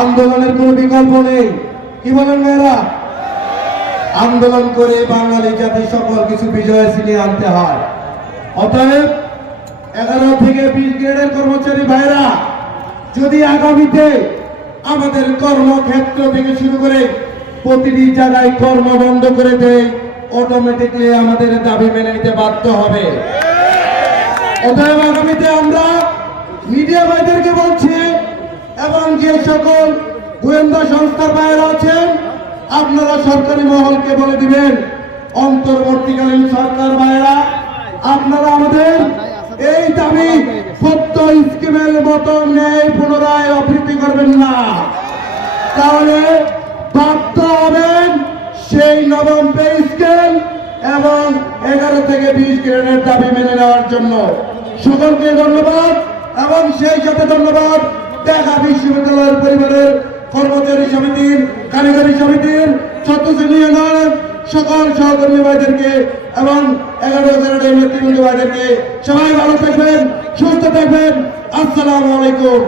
আন্দোলনের কোনো বিকল্প নেই। কি বলেন মেয়েরা? আন্দোলন করে বাঙালি জাতি সকল কিছু বিজয় ছিনিয়ে আনতে হয়। অতএব 11 থেকে 20 গ্রেডের কর্মচারী ভাইরা যদি আগামীতে আমাদের কর্মক্ষেত্র থেকে শুরু করে প্রতিটি জায়গায় কর্ম বন্ধ করে দেয়, অটোমেটিকলি আমাদের দাবি মেনে নিতে বাধ্য হবে। অতএব আগামীতে আমরা মিডিয়া ভাইদেরকে বলছি এবং যে সকল গোয়েন্দা সংস্থার বাইরে আছেন, আপনারা সরকারি মহলকে বলে দিবেন, অন্তর্বর্তীকালীন সরকার বাইরা আপনারা আমাদের এই দাবি সত্য স্কিমের মতো ন্যায় পুনরায় আবৃত্তি করবেন না, তাহলে বাধ্য হবেন সেই নবম পে স্কেল এবং 11 থেকে 20 গ্রেডের দাবি মেনে নেওয়ার জন্য। সকলকে ধন্যবাদ এবং সেই সাথে ধন্যবাদ ঢাকা বিশ্ববিদ্যালয়ের পরিবারের কর্মচারী সমিতির, কারিগরি সমিতির, ছাত্র ইউনিয়নের সকল সহকর্মী ভাইদেরকে এবং 11 গ্রেডের নেতৃবৃন্দ ভাইদেরকে। সবাই ভালো থাকবেন, সুস্থ থাকবেন। আসসালামু আলাইকুম।